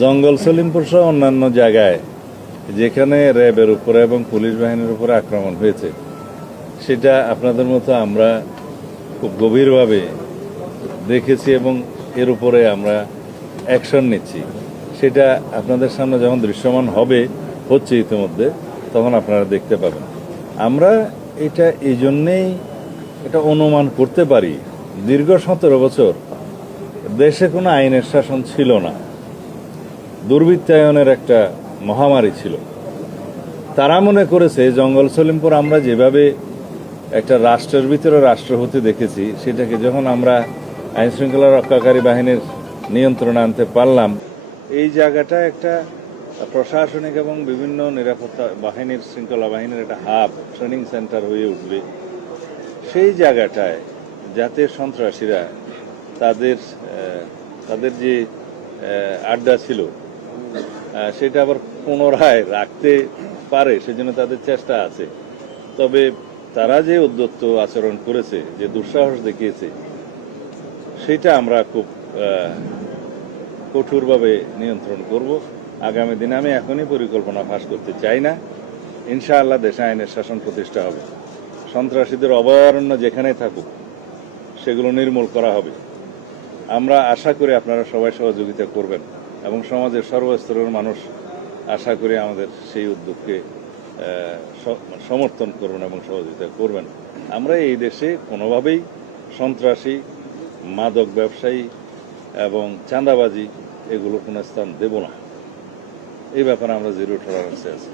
জঙ্গল সলিমপুর সহ অন্যান্য জায়গায় যেখানে র্যাবের উপরে এবং পুলিশ বাহিনীর উপরে আক্রমণ হয়েছে, সেটা আপনাদের মতো আমরা খুব গভীরভাবে দেখেছি এবং এর উপরে আমরা অ্যাকশন নিচ্ছি। সেটা আপনাদের সামনে যখন দৃশ্যমান হবে, হচ্ছে ইতিমধ্যে, তখন আপনারা দেখতে পাবেন। আমরা এটা এই জন্যেই এটা অনুমান করতে পারি, দীর্ঘ 17 বছর দেশে কোনো আইনের শাসন ছিল না, দুর্বৃত্তায়নের একটা মহামারী ছিল। তারা মনে করেছে জঙ্গল সলিমপুর আমরা যেভাবে একটা রাষ্ট্রের ভিতরে রাষ্ট্র হতে দেখেছি, সেটাকে যখন আমরা আইন শৃঙ্খলা রক্ষাকারী বাহিনীর নিয়ন্ত্রণে আনতে পারলাম, এই জায়গাটা একটা প্রশাসনিক এবং বিভিন্ন নিরাপত্তা বাহিনীর, শৃঙ্খলা বাহিনীর একটা হাব, ট্রেনিং সেন্টার হয়ে উঠবে। সেই জায়গাটায় যাতে সন্ত্রাসীরা তাদের যে আড্ডা ছিল সেটা আবার পুনরায় রাখতে পারে, সেজন্য তাদের চেষ্টা আছে। তবে তারা যে উদ্যত্ত আচরণ করেছে, যে দুঃসাহস দেখিয়েছে, সেটা আমরা খুব কঠোরভাবে নিয়ন্ত্রণ করব আগামী দিনে। আমি এখনই পরিকল্পনা ফাঁস করতে চাই না। ইনশাআল্লাহ দেশে আইনের শাসন প্রতিষ্ঠা হবে, সন্ত্রাসীদের অভয়ারণ্য যেখানে থাকুক সেগুলো নির্মূল করা হবে। আমরা আশা করি আপনারা সবাই সহযোগিতা করবেন এবং সমাজের সর্বস্তরের মানুষ আশা করি আমাদের সেই উদ্যোগকে সমর্থন করবেন এবং সহযোগিতা করবেন। আমরা এই দেশে কোনোভাবেই সন্ত্রাসী, মাদক ব্যবসায়ী এবং চাঁদাবাজি এগুলো কোনো স্থান দেব না। এই ব্যাপারে আমরা জিরো টলারেন্সে আছি।